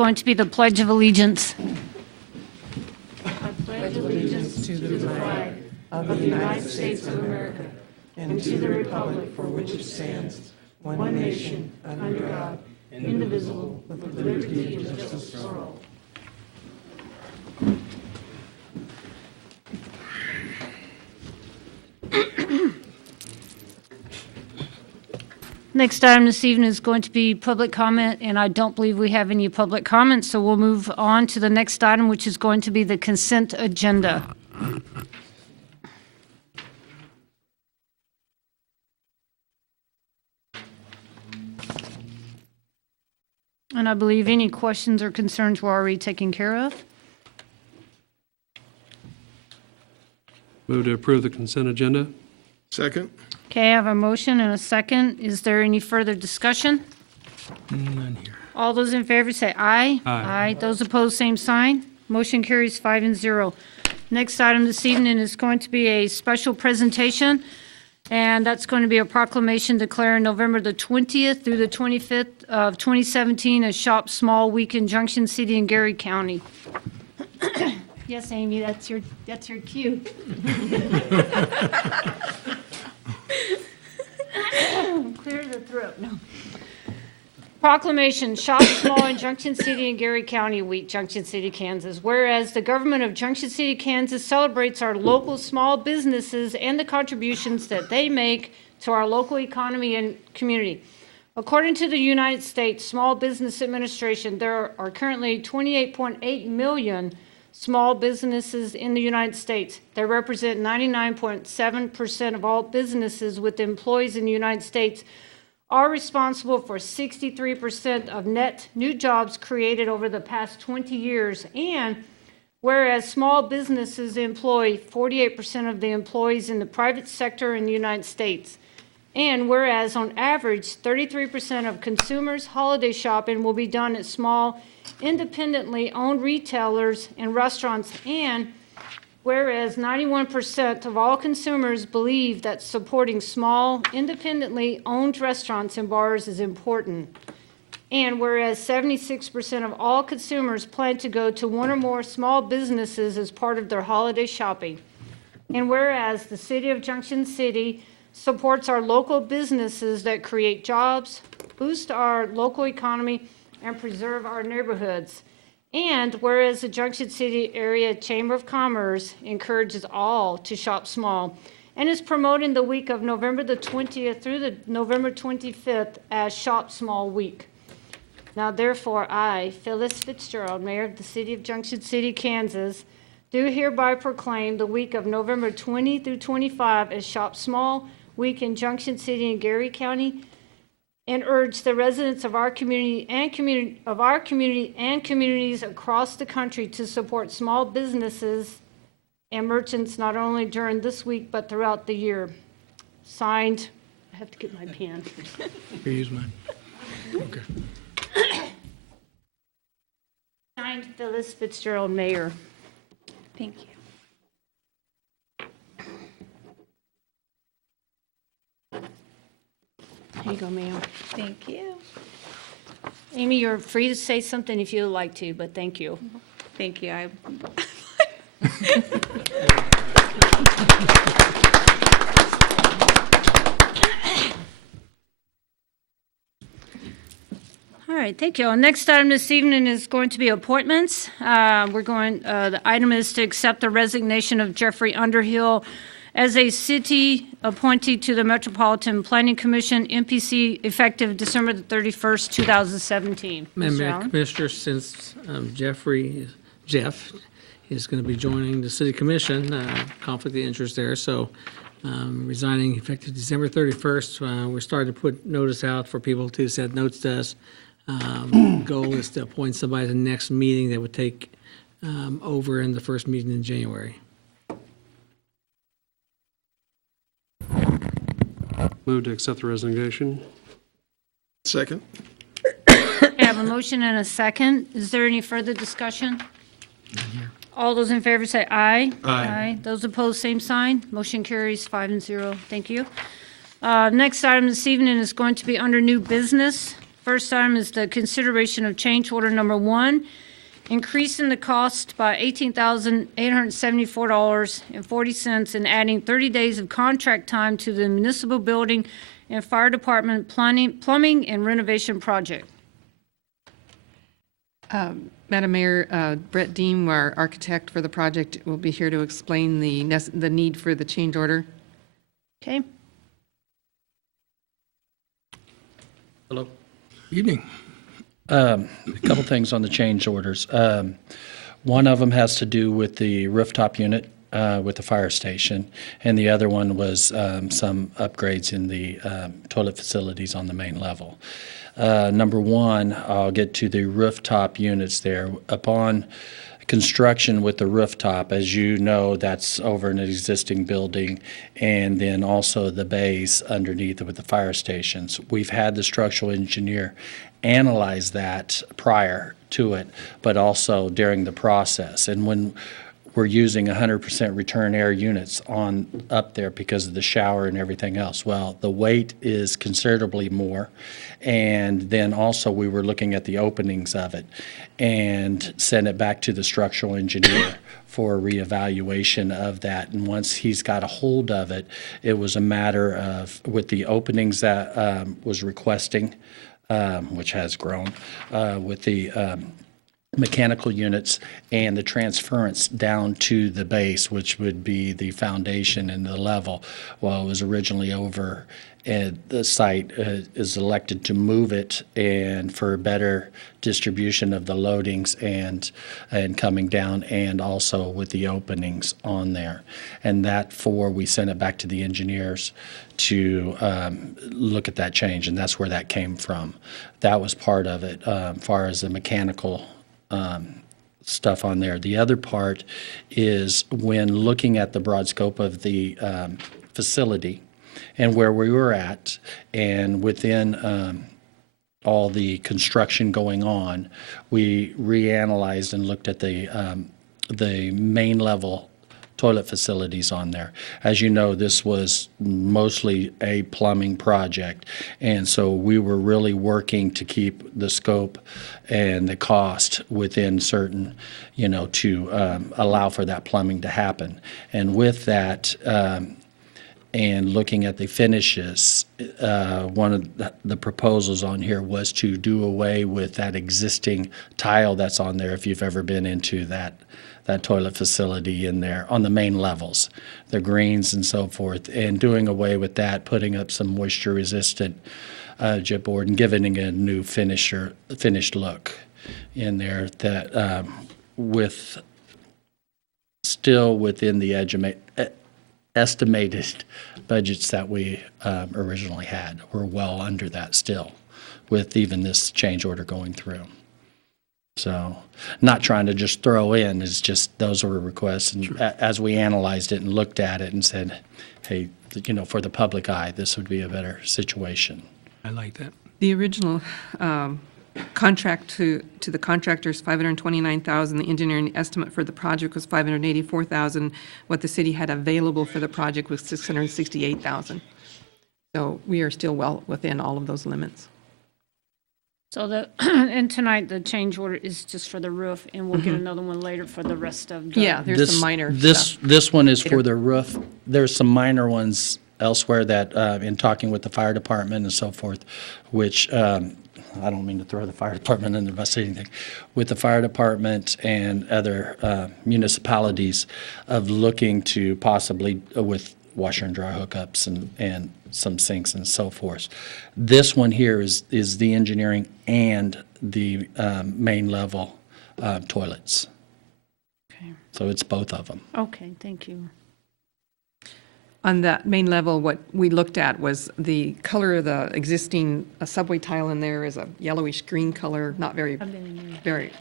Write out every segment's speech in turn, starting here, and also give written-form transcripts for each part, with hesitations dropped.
going to be the Pledge of Allegiance. Pledge allegiance to the flag of the United States of America and to the republic for which it stands, one nation, under God, indivisible, with liberty and justice for all. Next item this evening is going to be public comment, and I don't believe we have any public comments, so we'll move on to the next item, which is going to be the consent agenda. And I believe any questions or concerns were already taken care of. Move to approve the consent agenda. Second. Okay, I have a motion and a second. Is there any further discussion? None here. All those in favor say aye. Aye. Those opposed, same sign. Motion carries 5-0. Next item this evening is going to be a special presentation, and that's going to be a proclamation declaring November the 20th through the 25th of 2017 as Shop Small Week in Junction City and Gary County. Yes, Amy, that's your cue. Clear the throat. No. Proclamation, Shop Small in Junction City and Gary County Week, Junction City, Kansas. Whereas the government of Junction City, Kansas celebrates our local small businesses and the contributions that they make to our local economy and community. According to the United States Small Business Administration, there are currently 28.8 million small businesses in the United States. They represent 99.7% of all businesses with employees in the United States, are responsible for 63% of net new jobs created over the past 20 years. And whereas small businesses employ 48% of the employees in the private sector in the United States. And whereas on average, 33% of consumers' holiday shopping will be done at small, independently owned retailers and restaurants, and whereas 91% of all consumers believe that supporting small, independently owned restaurants and bars is important, and whereas 76% of all consumers plan to go to one or more small businesses as part of their holiday shopping, and whereas the City of Junction City supports our local businesses that create jobs, boost our local economy, and preserve our neighborhoods. And whereas the Junction City Area Chamber of Commerce encourages all to shop small and is promoting the week of November the 20th through the November 25th as Shop Small Week. Now therefore, I, Phyllis Fitzgerald, Mayor of the City of Junction City, Kansas, do hereby proclaim the week of November 20 through 25 as Shop Small Week in Junction City and Gary County, and urge the residents of our community and communities across the country to support small businesses and merchants not only during this week but throughout the year. Signed, I have to get my pen. Here, use mine. Okay. Signed, Phyllis Fitzgerald, Mayor. Thank you. Here you go, ma'am. Thank you. Amy, you're free to say something if you'd like to, but thank you. Thank you. All right, thank you. Our next item this evening is going to be appointments. The item is to accept the resignation of Jeffrey Underhill as a city appointee to the Metropolitan Planning Commission, MPC, effective December the 31st, 2017. Madam Mr. Mayor, Allen? Commissioners, since Jeff is going to be joining the City Commission, conflict of interest there, so resigning effective December 31st. We're starting to put notice out for people to send notes to us. Goal is to appoint somebody at the next meeting that would take over in the first meeting in January. Move to accept the resignation. Second. I have a motion and a second. Is there any further discussion? All those in favor say aye. Aye. Those opposed, same sign. Motion carries 5-0. Thank you. Next item this evening is going to be under new business. First item is the consideration of change order number 1, increasing the cost by $18,874.40 and adding 30 days of contract time to the municipal building and fire department plumbing and renovation project. Madam Mayor, Brett Deem, our architect for the project, will be here to explain the need for the change order. Okay? Hello. Evening. A couple things on the change orders. One of them has to do with the rooftop unit with the fire station, and the other one was some upgrades in the toilet facilities on the main level. Number one, I'll get to the rooftop units there. Upon construction with the rooftop, as you know, that's over an existing building, and then also the bays underneath with the fire stations. We've had the structural engineer analyze that prior to it, but also during the process. And when we're using 100% return air units on up there because of the shower and everything else, well, the weight is considerably more. And then also we were looking at the openings of it and sent it back to the structural engineer for a reevaluation of that. And once he's got a hold of it, it was a matter of, with the openings that was requesting, which has grown, with the mechanical units and the transference down to the base, which would be the foundation and the level. Well, it was originally over, and the site is elected to move it and for better distribution of the loadings and coming down, and also with the openings on there. And we sent it back to the engineers to look at that change, and that's where that came from. That was part of it, as far as the mechanical stuff on there. The other part is when looking at the broad scope of the facility and where we were at, and within all the construction going on, we reanalyzed and looked at the main level toilet facilities on there. As you know, this was mostly a plumbing project, and so we were really working to keep the scope and the cost within certain, to allow for that plumbing to happen. And with that, and looking at the finishes, one of the proposals on here was to do away with that existing tile that's on there, if you've ever been into that toilet facility in there on the main levels, the greens and so forth, and doing away with that, putting up some moisture resistant gypboard and giving it a new finished look in there that with still within the estimated budgets that we originally had. We're well under that still with even this change order going through. So not trying to just throw in, it's just those were requests. And as we analyzed it and looked at it and said, hey, for the public eye, this would be a better situation. I like that. The original contract to the contractors, $529,000. The engineering estimate for the project was $584,000. What the city had available for the project was $668,000. So we are still well within all of those limits. So and tonight, the change order is just for the roof, and we'll get another one later for the rest of the. Yeah, there's some minor stuff. This one is for the roof. There's some minor ones elsewhere that, in talking with the fire department and so forth, which, I don't mean to throw the fire department under the bus or anything, with the fire department and other municipalities of looking to possibly, with washer and dry hookups and some sinks and so forth. This one here is the engineering and the main level toilets. Okay. So it's both of them. Okay, thank you. On that main level, what we looked at was the color of the existing subway tile in there is a yellowish green color, not very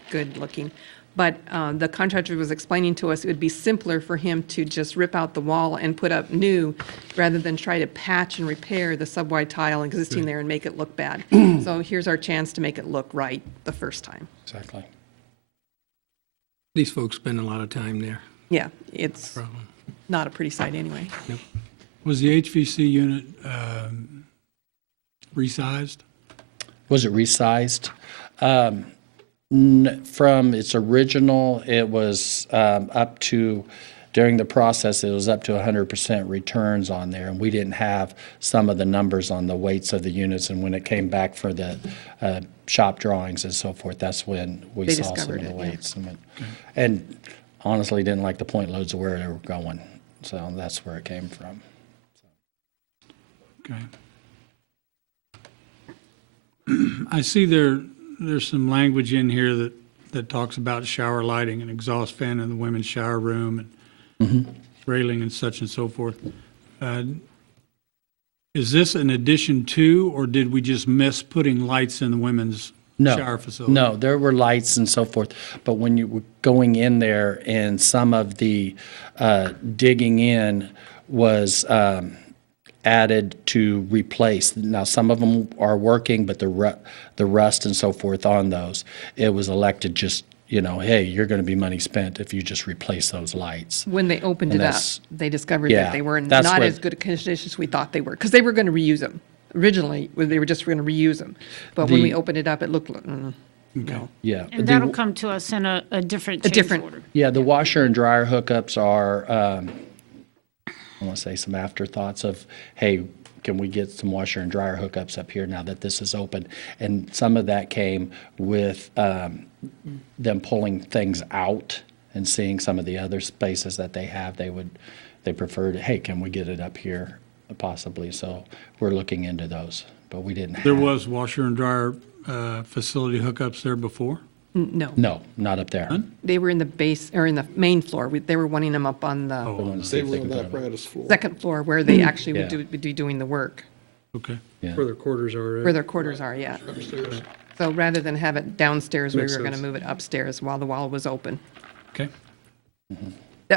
good looking. But the contractor was explaining to us it would be simpler for him to just rip out the wall and put up new rather than try to patch and repair the subway tile existing there and make it look bad. So here's our chance to make it look right the first time. Exactly. These folks spend a lot of time there. Yeah, it's Problem. not a pretty sight anyway. Was the HVC unit resized? Was it resized? From its original, it was up to, during the process, it was up to 100% returns on there, and we didn't have some of the numbers on the weights of the units, and when it came back for the shop drawings and so forth, that's when we They saw some discovered of the it, yeah. weights. And honestly, didn't like the point loads of where they were going, so that's where it came from. Okay. I see there's some language in here that talks about shower lighting and exhaust fan in the women's shower room and railing and such and so forth. Is this an addition to, or did we just miss putting lights in the women's shower facility? No, there were lights and so forth, but when you were going in there and some of the digging in was added to replace. Now, some of them are working, but the rust and so forth on those, it was elected just, hey, you're going to be money spent if you just replace those lights. When they opened And it up, that's- they discovered yeah, that they were that's not where- as good a condition as we thought they were, because they were going to reuse them. Originally, they were just going to reuse them. But when we The- opened it up, it looked, no. Yeah. And The- that'll come to us in a different change different- order. Yeah, the washer and dryer hookups are, I want to say some afterthoughts of, hey, can we get some washer and dryer hookups up here now that this is open? And some of that came with them pulling things out and seeing some of the other spaces that they have. They preferred, hey, can we get it up here possibly? So we're looking into those, but we didn't have. There was washer and dryer facility hookups there before? No. No, not up there. They were in the base, or in the main floor. They were wanting them up on I the wanted to see They if were they on could the put them- apparatus floor. second floor where they actually Yeah. would be doing the work, Okay. Yeah. Where their quarters are where their quarters are, yeah. upstairs. So rather than have it downstairs, we Makes were going to sense. move it upstairs while the wall was open. Okay.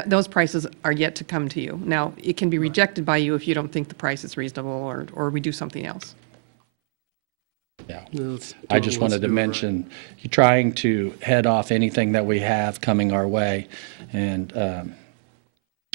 Those prices are yet to come to you. Now, it can be rejected by you if you don't think the price is reasonable, or we do something else. Yeah. Let's I do just it. wanted Let's to do it right. mention, you're trying to head off anything that we have coming our way and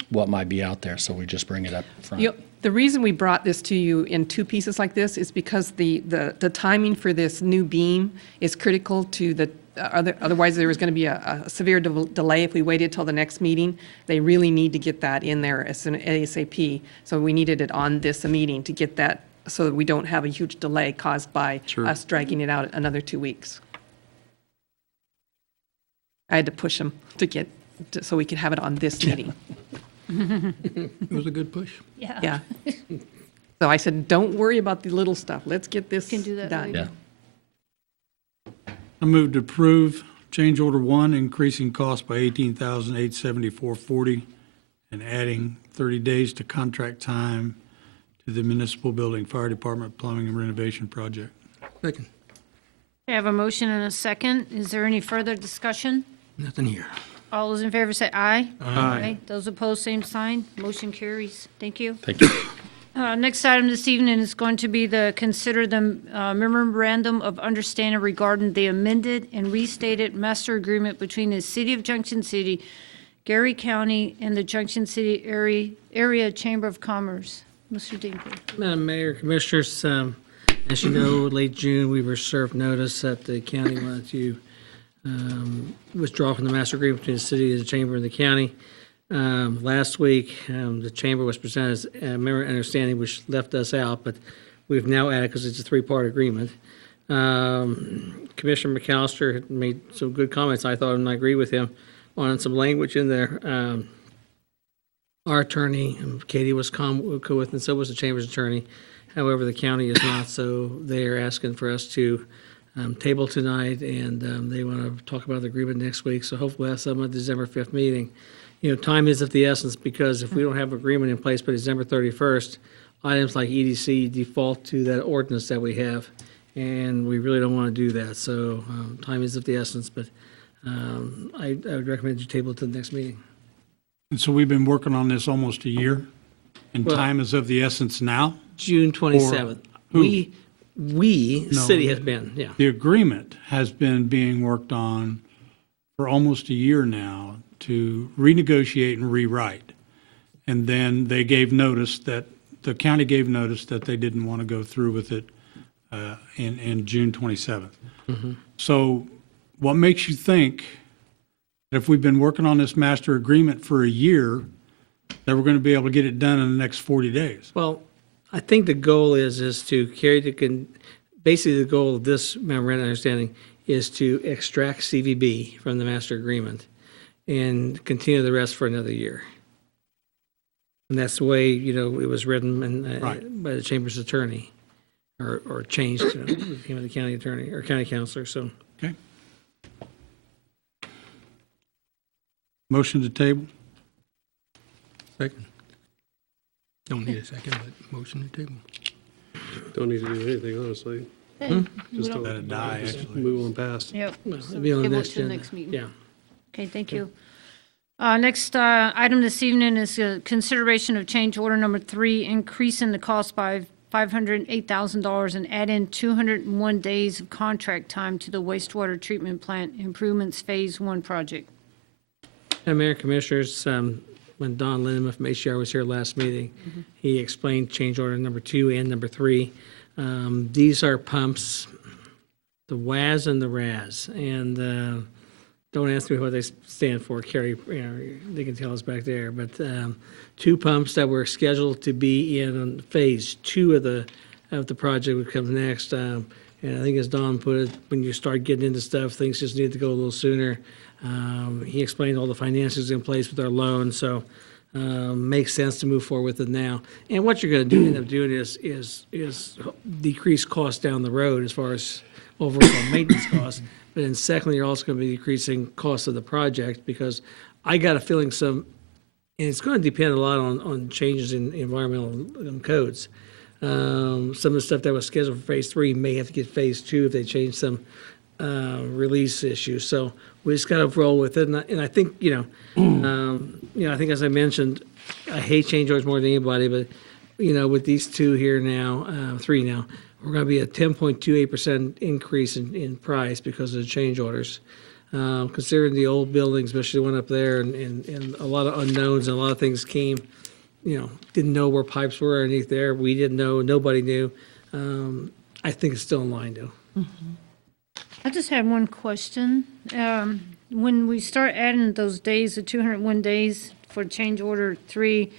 what might be out there, so we just bring it up front. The reason we brought this to you in two pieces like this is because the timing for this new beam is critical to the, otherwise there was going to be a severe delay if we waited till the next meeting. They really need to get that in there as soon ASAP. So we needed it on this meeting to get that, so that we don't have a huge delay caused by us dragging it out another 2 weeks. I had to push them so we could have it on this meeting. It was a good push. Yeah. So I said, don't worry about the little stuff. Let's get this Can do that done. later. Yeah. I move to approve change order 1, increasing cost by $18,874.40 and adding 30 days to contract time to the municipal building fire department plumbing and renovation project. Second. I have a motion and a second. Is there any further discussion? Nothing here. All those in favor say aye. Aye. Those opposed, same sign. Motion carries. Thank you. Thank you. Next item this evening is going to be consider the memorandum of understanding regarding the amended and restated master agreement between the City of Junction City, Gary County, and the Junction City Area Chamber of Commerce. Mr. Dinkler. Madam Mayor, Commissioners, as you know, late June, we were served notice that the county wanted to withdraw from the master agreement between the city and the chamber and the county. Last week, the chamber was presented as a memorandum of understanding, which left us out, but we've now added, because it's a three-part agreement. Commissioner McAllister had made some good comments, I thought, and I agree with him, on some language in there. Our attorney, Katie, was cool with, and so was the chamber's attorney. However, the county is not, so they're asking for us to table tonight, and they want to talk about the agreement next week, so hopefully we'll have some at the December 5th meeting. You know, time is of the essence, because if we don't have agreement in place by December 31st, items like EDC default to that ordinance that we have, and we really don't want to do that, so time is of the essence, but I would recommend you table it to the next meeting. And so we've been working on this almost a year, and Well- time is of the essence now? June 27th. who? We, No, city has been, yeah. The agreement has been being worked on for almost a year now to renegotiate and rewrite. And then they gave notice that, the county gave notice that they didn't want to go through with it in June 27th. So what makes you think that if we've been working on this master agreement for a year, that we're going to be able to get it done in the next 40 days? Well, I think the goal is to carry basically the goal of this memorandum of understanding is to extract CVB from the master agreement and continue the rest for another year. And that's the way, it was written Right. by the Chamber's attorney, or changed to became the county attorney or county counselor, so. Okay. Motion to table? Second. Don't need a second, but motion to table. Don't need to do anything, honestly. Just Let it die, actually. move on past. Yep. Well, it'll be on the Table it next to the agenda. next meeting. Yeah. Okay, thank you. Next item this evening is consideration of change order number 3, increasing the cost by $508,000 and add in 201 days of contract time to the wastewater treatment plant improvements Phase 1 project. And Mayor Commissioners, when Don Lindeman from HCR was here last meeting, he explained change order number 2 and number 3. These are pumps, the WAS and the RAS, and don't ask me what they stand for, Carrie, they can tell us back there, but 2 pumps that were scheduled to be in Phase 2 of the project, which comes next. And I think as Don put it, when you start getting into stuff, things just need to go a little sooner. He explained all the finances in place with our loan, so makes sense to move forward with it now. And what you're going to end up doing is decrease costs down the road as far as overall maintenance costs. But then secondly, you're also going to be decreasing costs of the project, because I got a feeling and it's going to depend a lot on changes in environmental codes. Some of the stuff that was scheduled for Phase 3 may have to get Phase 2 if they change some release issues. So we just got to roll with it. And I think, I think as I mentioned, I hate change orders more than anybody, but, with these 2 here now, 3 now, we're going to be a 10.28% increase in price because of the change orders. Considering the old building, especially the one up there, and a lot of unknowns and a lot of things came, didn't know where pipes were underneath there. We didn't know, nobody knew. I think it's still in line, though. I just had one question. When we start adding those days, the 201 days for change order 3,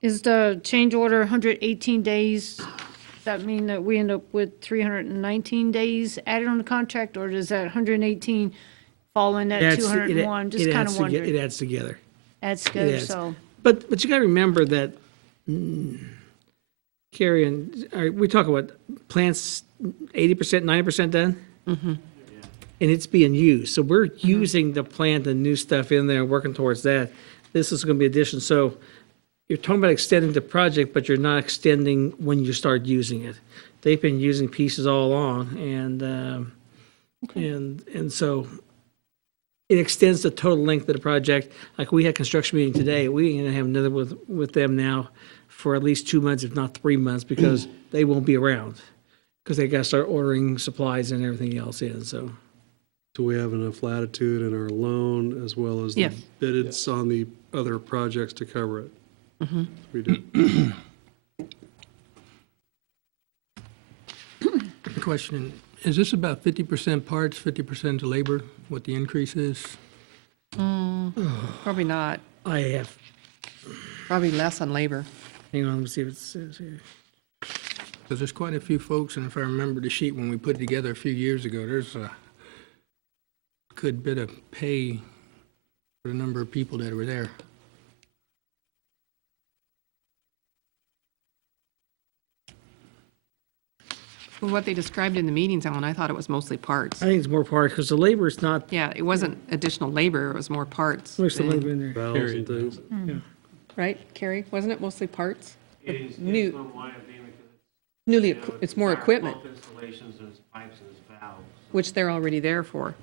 is the change order 118 days? Does that mean that we end up with 319 days added on the contract, or does that 118 fall in that 201? Just kind of wondering. It adds together. Adds It together, adds. so. But you got to remember that, Carrie, we talk about plants 80%, 90% done? And it's being used. So we're using the plant and new stuff in there and working towards that. This is going to be addition. So you're talking about extending the project, but you're not extending when you start using it. They've been using pieces all along, and so it extends the total length of the project. Like we had construction meeting today, we're going to have another with them now for at least 2 months, if not 3 months, because they won't be around, because they got to start ordering supplies and everything else in. So Do we have enough latitude in our loan as well as the Yes. bids on the other projects to cover it? We do. Question, is this about 50% parts, 50% labor, what the increase is? Probably not. I have, Probably less on labor. hang on, let me see what it says here. Because there's quite a few folks, and if I remember the sheet when we put it together a few years ago, there's a good bit of pay for the number of people that were there. Well, what they described in the meetings, Alan, I thought it was mostly parts. I think it's more parts, because the labor is not, Yeah, it wasn't additional labor, it was more parts. there's some than- labor in there. Valves and things. Right, Carrie? Wasn't it mostly parts? New, newly, it's more equipment, Installations, there's pipes and there's valves. which they're already there for.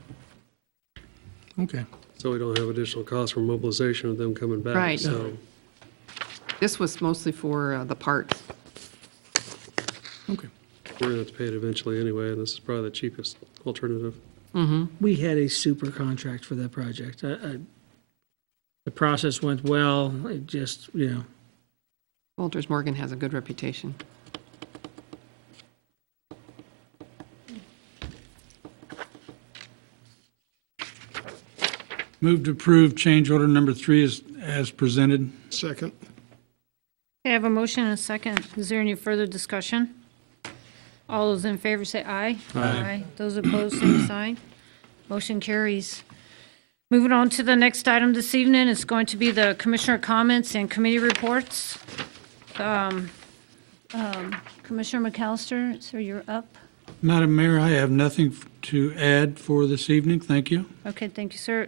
Okay. So we don't have additional costs for mobilization of them coming back. Right. So This was mostly for the parts. Okay. we're going to have to pay it eventually anyway, and this is probably the cheapest alternative. We had a super contract for that project. The process went well, it just, Walters Morgan has a good reputation. Move to approve change order number 3 as presented. Second. I have a motion and a second. Is there any further discussion? All those in favor say aye. Aye. Those opposed, same sign. Motion carries. Moving on to the next item this evening, it's going to be the commissioner comments and committee reports. Commissioner McAllister, sir, you're up. Madam Mayor, I have nothing to add for this evening. Thank you. Okay, thank you, sir.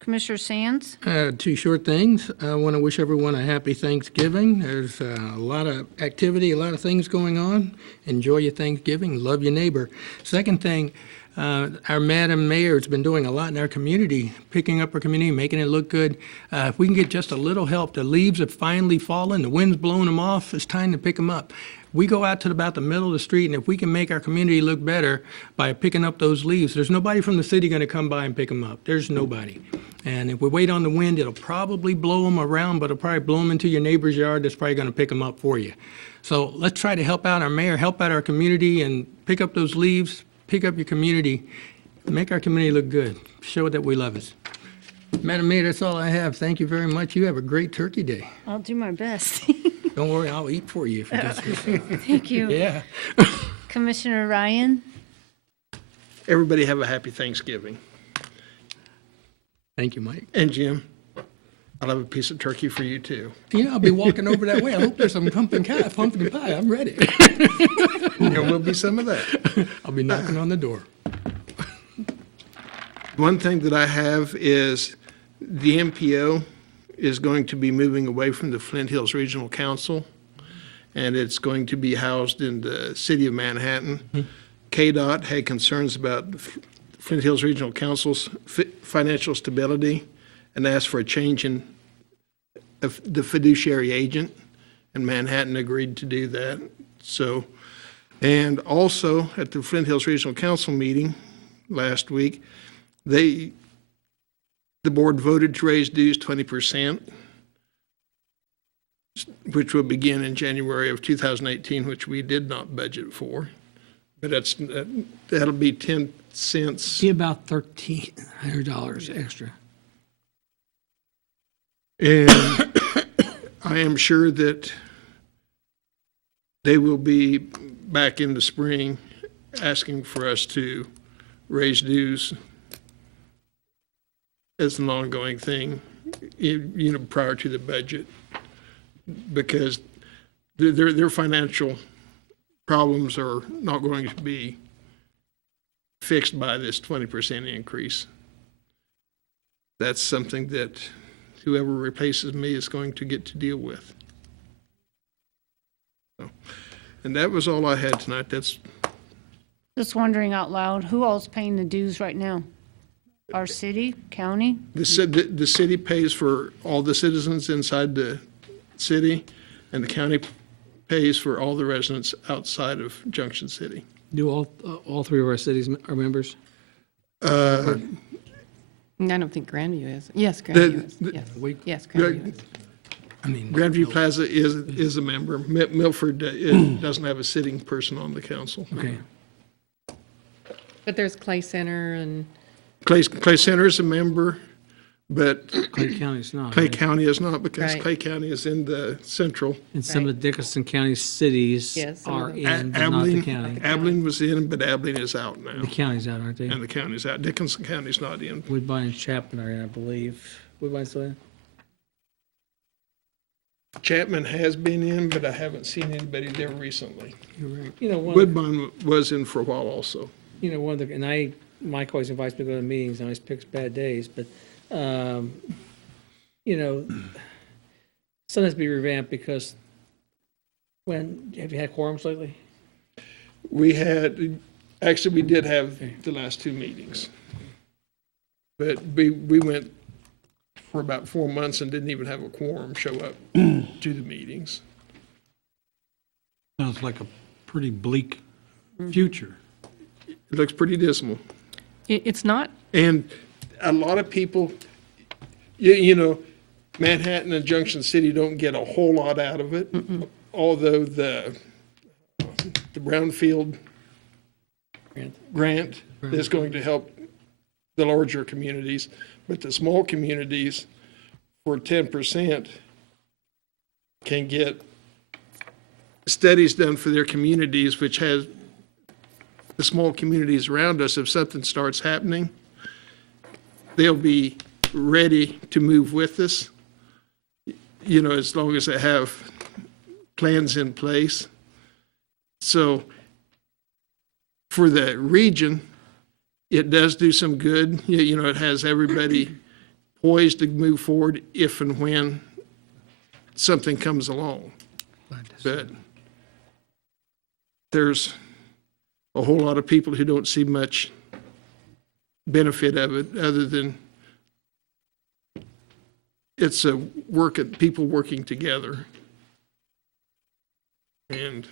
Commissioner Sands? Two short things. I want to wish everyone a happy Thanksgiving. There's a lot of activity, a lot of things going on. Enjoy your Thanksgiving. Love your neighbor. Second thing, our Madam Mayor has been doing a lot in our community, picking up our community, making it look good. If we can get just a little help, the leaves have finally fallen, the wind's blowing them off, it's time to pick them up. We go out to about the middle of the street, and if we can make our community look better by picking up those leaves, there's nobody from the city going to come by and pick them up. There's nobody. And if we wait on the wind, it'll probably blow them around, but it'll probably blow them into your neighbor's yard that's probably going to pick them up for you. So let's try to help out our mayor, help out our community, and pick up those leaves, pick up your community, make our community look good, show that we love us. Madam Mayor, that's all I have. Thank you very much. You have a great turkey day. I'll do my best. Don't worry, I'll eat for you if you just. Thank you. Yeah. Commissioner Ryan? Everybody have a happy Thanksgiving. Thank you, Mike. And Jim, I'll have a piece of turkey for you too. Yeah, I'll be walking over that way. I hope there's some pumpkin pie. I'm ready. There will be some of that. I'll be knocking on the door. One thing that I have is the MPO is going to be moving away from the Flint Hills Regional Council, and it's going to be housed in the city of Manhattan. KDOT had concerns about Flint Hills Regional Council's financial stability and asked for a change in the fiduciary agent, and Manhattan agreed to do that. So, and also at the Flint Hills Regional Council meeting last week, the board voted to raise dues 20%, which will begin in January of 2018, which we did not budget for. But that'll be 10 cents. Be about $1,300 extra. And I am sure that they will be back in the spring asking for us to raise dues as an ongoing thing, prior to the budget, because their financial problems are not going to be fixed by this 20% increase. That's something that whoever replaces me is going to get to deal with. So, and that was all I had tonight. That's Just wondering out loud, who all's paying the dues right now? Our city, county? the city pays for all the citizens inside the city, and the county pays for all the residents outside of Junction City. Do all three of our cities are members? I don't think Grandview is. Yes, Grandview is. Yes, yes, Grandview is. I mean, Grandview Plaza is a member. Milford doesn't have a sitting person on the council. Okay. But there's Clay Center and, Clay Center is a member, but Clay County's not. Clay right? County is not, because Right. Clay County is in the central. And some of the Dickinson County cities Yes, some of are them. in, but not the county. Abilene was in, but Abilene is out now, The county's out, aren't they? and the county's out. Dickinson County's not in. Woodbine and Chapman are in, I believe. Woodbine's still in? Chapman has been in, but I haven't seen anybody there recently. You're right. You know, Woodbine was in for a while also. one of the, Mike always invites me to go to meetings, and always picks bad days, but, some has to be revamped because have you had quorums lately? We did have the last two meetings. But we went for about 4 months and didn't even have a quorum show up to the meetings. Sounds like a pretty bleak future. It looks pretty dismal. it's not, And a lot of people, Manhattan and Junction City don't get a whole lot out of it, although the Brownfield grant is going to help the larger communities, but the small communities for 10% can get studies done for their communities, which has the small communities around us. If something starts happening, they'll be ready to move with us, you know, as long as they have plans in place. So for the region, it does do some good. You know, it has everybody poised to move forward if and when something comes along. But there's a whole lot of people who don't see much benefit of it other than it's a people working together. And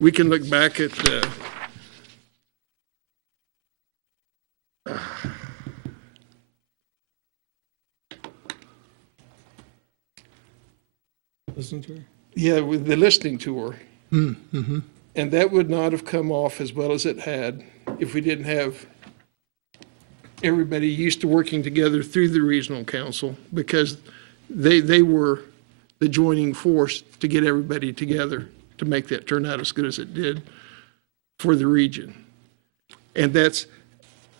we can look back at the Listen to her. yeah, with the listening tour. Mm-hmm. And that would not have come off as well as it had if we didn't have everybody used to working together through the regional council, because they were the joining force to get everybody together to make that turn out as good as it did for the region. And that's,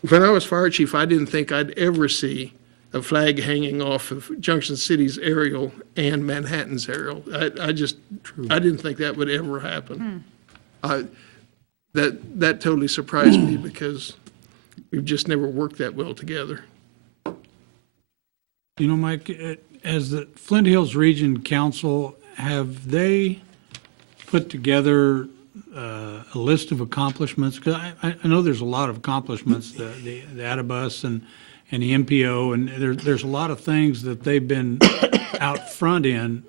when I was fire chief, I didn't think I'd ever see a flag hanging off of Junction City's aerial and Manhattan's aerial. I didn't think that would ever happen. That totally surprised me because we've just never worked that well together. You know, Mike, as the Flint Hills Region Council, have they put together a list of accomplishments? Because I know there's a lot of accomplishments, the Adibus and the MPO, and there's a lot of things that they've been out front in.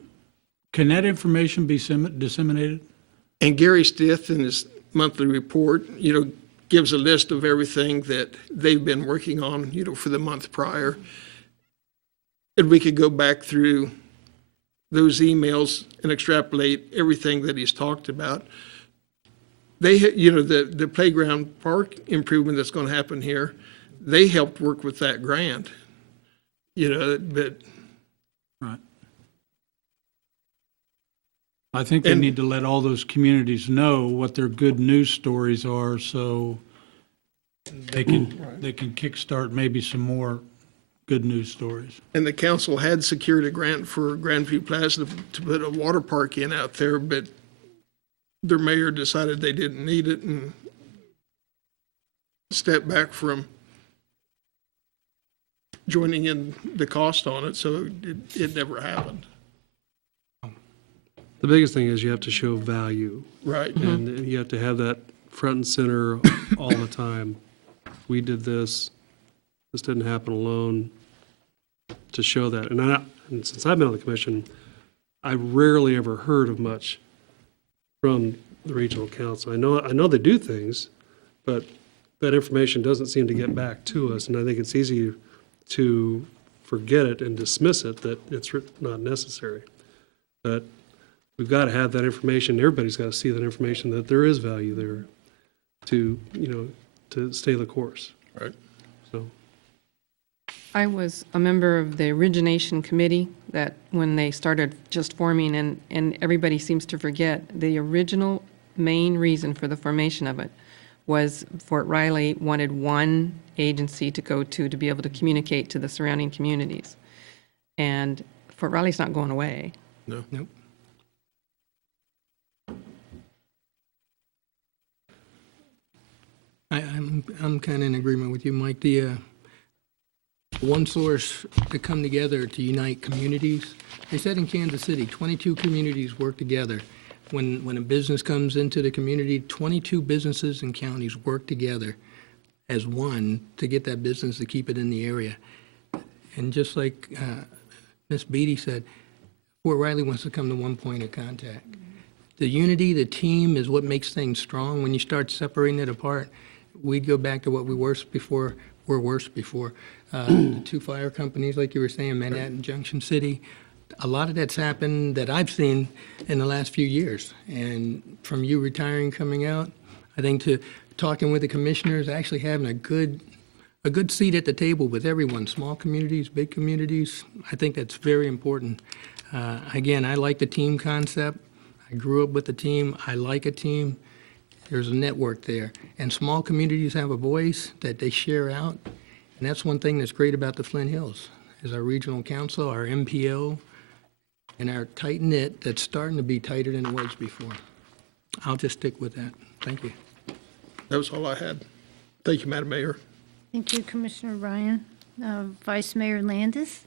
Can that information be disseminated? And Gary Stith in his monthly report, you know, gives a list of everything that they've been working on, you know, for the month prior. And we could go back through those emails and extrapolate everything that he's talked about. They, you know, the playground park improvement that's going to happen here, they helped work with that grant, you know, but. Right. I think they need to let all those communities know what their good news stories are, so they can kickstart maybe some more good news stories. And the council had secured a grant for Grandview Plaza to put a water park in out there, but their mayor decided they didn't need it and stepped back from joining in the cost on it, so it never happened. The biggest thing is you have to show value. Right. And you have to have that front and center all the time. We did this. This didn't happen alone. To show that. And since I've been on the commission, I rarely ever heard of much from the regional council. I know they do things, but that information doesn't seem to get back to us. And I think it's easy to forget it and dismiss it, that it's not necessary. But we've got to have that information. Everybody's got to see that information, that there is value there to, you know, to stay the course. Right. So. I was a member of the origination committee that when they started just forming, and everybody seems to forget the original main reason for the formation of it was Fort Riley wanted one agency to go to be able to communicate to the surrounding communities. And Fort Riley's not going away. No. Nope. I'm kind of in agreement with you, Mike. The one source to come together to unite communities. They said in Kansas City, 22 communities work together. When a business comes into the community, 22 businesses and counties work together as one to get that business to keep it in the area. And just like Ms. Beatty said, Fort Riley wants to come to one point of contact. The unity, the team is what makes things strong. When you start separating it apart, we'd go back to what we were before. The two fire companies, like you were saying, Manhattan, Junction City, a lot of that's happened that I've seen in the last few years. And from you retiring, coming out, I think to talking with the commissioners, actually having a good a good seat at the table with everyone, small communities, big communities. I think that's very important. Again, I like the team concept. I grew up with a team. I like a team. There's a network there. And small communities have a voice that they share out. And that's one thing that's great about the Flint Hills, is our regional council, our MPO, and our tight-knit that's starting to be tighter than it was before. I'll just stick with that. Thank you. That was all I had. Thank you, Madam Mayor. Thank you, Commissioner Ryan. Vice Mayor Landis?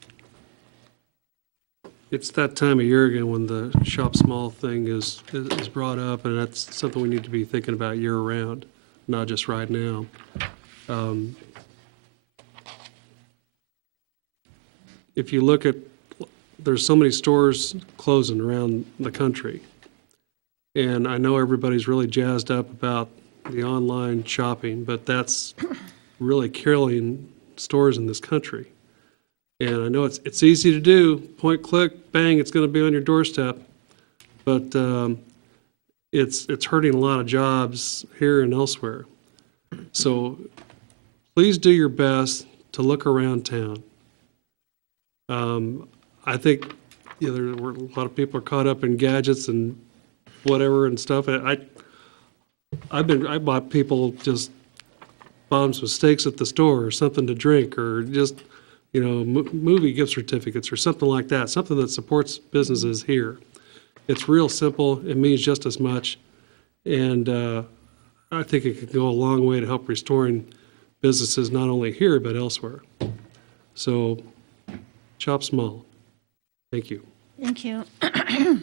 It's that time of year again when the shop small thing is brought up, and that's something we need to be thinking about year-round, not just right now. If you look at, there's so many stores closing around the country, and I know everybody's really jazzed up about the online shopping, but that's really killing stores in this country. And I know it's easy to do, point, click, bang, it's going to be on your doorstep. But it's hurting a lot of jobs here and elsewhere. So please do your best to look around town. I think there were a lot of people are caught up in gadgets and whatever and stuff. I bought people just bombs with steaks at the store or something to drink or just movie gift certificates or something like that, something that supports businesses here. It's real simple. It means just as much. And I think it could go a long way to help restoring businesses not only here but elsewhere. So shop small. Thank you. Thank you. Well,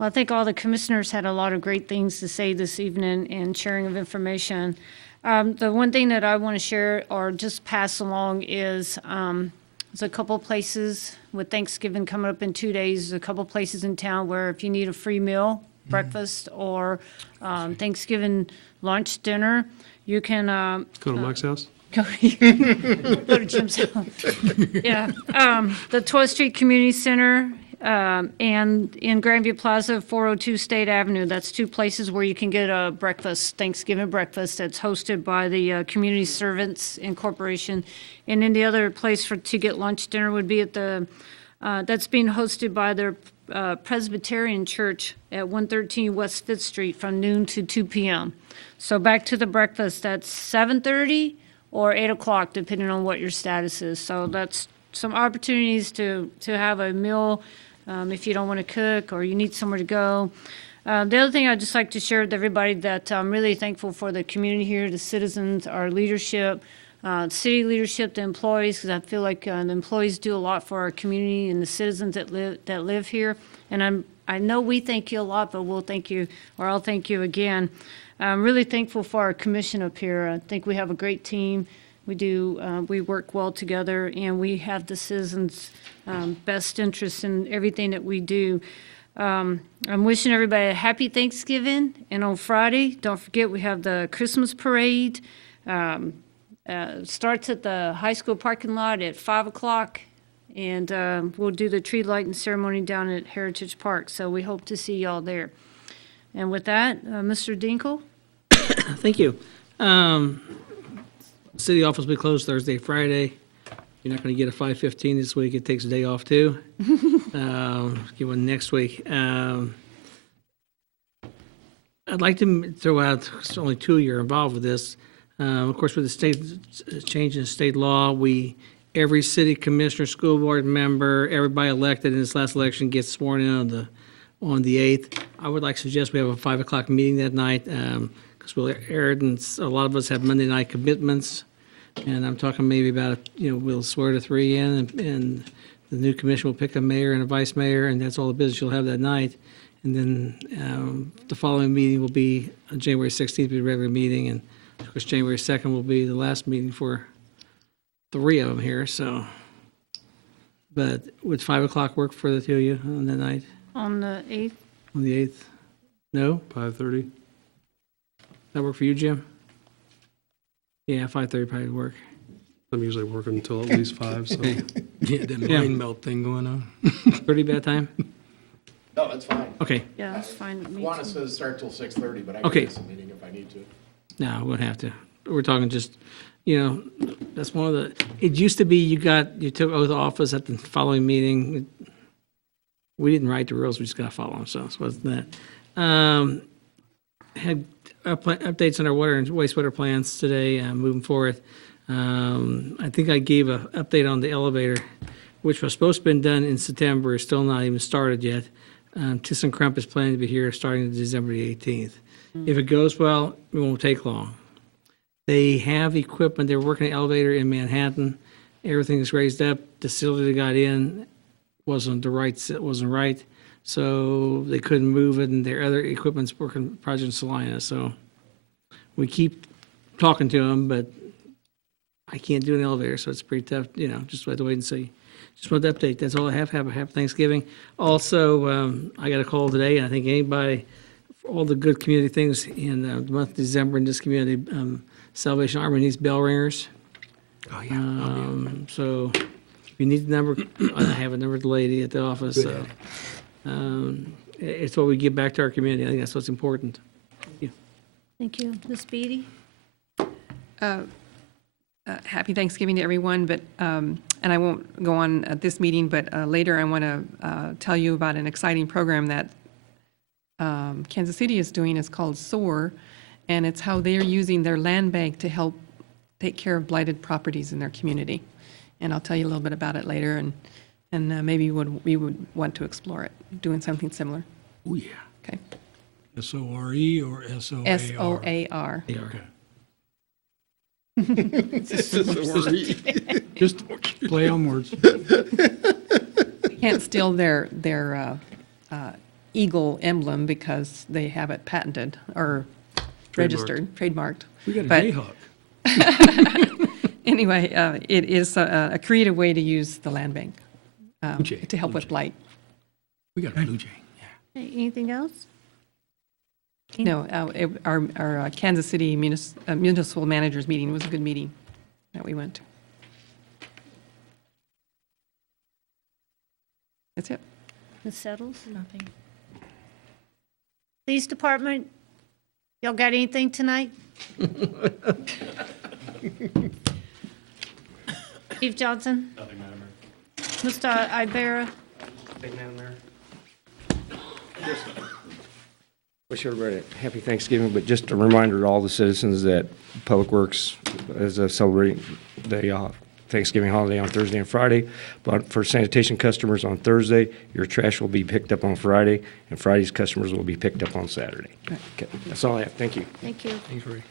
I think all the commissioners had a lot of great things to say this evening and sharing of information. The one thing that I want to share or just pass along is there's a couple places with Thanksgiving coming up in 2 days, a couple places in town where if you need a free meal, breakfast, or Thanksgiving lunch, dinner, you can Go to Mike's house? go to Jim's house. Yeah. The 12th Street Community Center and in Grandview Plaza, 402 State Avenue. That's two places where you can get a breakfast, Thanksgiving breakfast that's hosted by the Community Servants Incorporation. And then the other place to get lunch, dinner would be at that's being hosted by their Presbyterian Church at 113 West 5th Street from noon to 2 p.m. So back to the breakfast, that's 7:30 or 8 o'clock, depending on what your status is. So that's some opportunities to have a meal if you don't want to cook or you need somewhere to go. The other thing I'd just like to share with everybody that I'm really thankful for the community here, the citizens, our leadership, city leadership, the employees, because I feel like the employees do a lot for our community and the citizens that live here. And I know we thank you a lot, but we'll thank you, or I'll thank you again. I'm really thankful for our commission up here. I think we have a great team. We do, we work well together, and we have the citizens' best interests in everything that we do. I'm wishing everybody a happy Thanksgiving, and on Friday, don't forget, we have the Christmas parade. Starts at the high school parking lot at 5 o'clock, and we'll do the tree lighting ceremony down at Heritage Park, so we hope to see y'all there. And with that, Mr. Dinkle? Thank you. City office will be closed Thursday, Friday. You're not going to get a 5:15 this week. It takes a day off too. Get one next week. I'd like to throw out, it's only 2 of you are involved with this. Of course, with the state change in state law, every city commissioner, school board member, everybody elected in this last election gets sworn in on the 8th. I would like to suggest we have a 5 o'clock meeting that night, because we'll air it, and a lot of us have Monday night commitments. And I'm talking maybe about, we'll swear to 3 in, and the new commission will pick a mayor and a vice mayor, and that's all the business you'll have that night. And then the following meeting will be January 16th, will be a regular meeting, and of course, January 2nd will be the last meeting for 3 of them here, so. But would 5 o'clock work for the 2 of you on that night? On the 8th? On the 8th? No? 5:30? That work for you, Jim? Yeah, 5:30 probably would work. I'm usually working until at least 5, so. Yeah, that Yeah. mind melt thing going on. 30 bad time? No, that's fine. Okay, Yeah, that's fine with me. Kiwanis says start till 6:30, but I Okay. can miss a meeting if I need to. no, we won't have to. We're talking just you know, that's one of the, it used to be you took oath of office at the following meeting. We didn't write the rules, we just got to follow them, so it wasn't that. Had updates on our water and wastewater plans today, moving forward. I think I gave an update on the elevator, which was supposed to have been done in September, is still not even started yet. ThyssenKrupp is planning to be here starting December the 18th. If it goes well, it won't take long. They have equipment, they're working an elevator in Manhattan. Everything is raised up, the cylinder they got in wasn't right, so they couldn't move it, and their other equipment's working project in Salina, so we keep talking to them, but I can't do an elevator, so it's pretty tough, you know, just have to wait and see. Just want to update, that's all I have. Have a happy Thanksgiving. Also, I got a call today, and I think anybody, for all the good community things in the month of December in this community, Salvation Army needs bell ringers. Oh, yeah. So if you need the number, I have a number of the lady at the office. So, it's what we give back to our community. I think that's what's important. Thank you. Ms. Beatty? Happy Thanksgiving to everyone, but, and I won't go on at this meeting, but later I want to tell you about an exciting program that Kansas City is doing. It's called SOAR, and it's how they're using their land bank to help take care of blighted properties in their community. And I'll tell you a little bit about it later, and maybe we would want to explore it, doing something similar. Oh, yeah. Okay. S-O-R-E or S-O-A-R? S-O-A-R. Okay. Just play on words. We can't steal their eagle emblem because they have it patented or registered, trademarked. We got a But Jayhawk. anyway, it is a creative way to use the land bank Jay, to help with blight. We got a Blue Jay, yeah. Anything else? No, our Kansas City municipal managers meeting was a good meeting that we went to. That's it. Ms. Settles? Nothing. Police Department, y'all got anything tonight? Chief Johnson? Nothing, Madam Mayor. Mr. Ibarra? Nothing, Madam Mayor. Wish everybody a happy Thanksgiving, but just a reminder to all the citizens that Public Works is celebrating the Thanksgiving holiday on Thursday and Friday. But for sanitation customers on Thursday, your trash will be picked up on Friday, and Friday's customers will be picked up on Saturday. Okay, that's all I have. Thank you. Thank you. Thanks, Ray.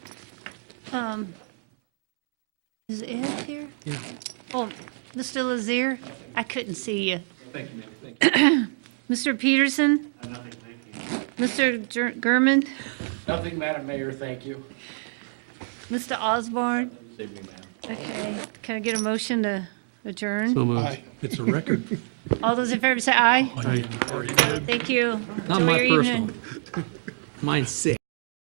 Is Ed here? Yeah. Oh, Mr. Lazier? I couldn't see you. Thank you, ma'am. Thank you. Mr. Peterson? Nothing, thank you. Mr. Gurman? Nothing, Madam Mayor, thank you. Mr. Osborne? This evening, ma'am. Okay, can I get a motion to adjourn? So moved. It's a record. All those in favor say aye. Aye. Thank you. Not Enjoy my your personal. evening. Mine's 6.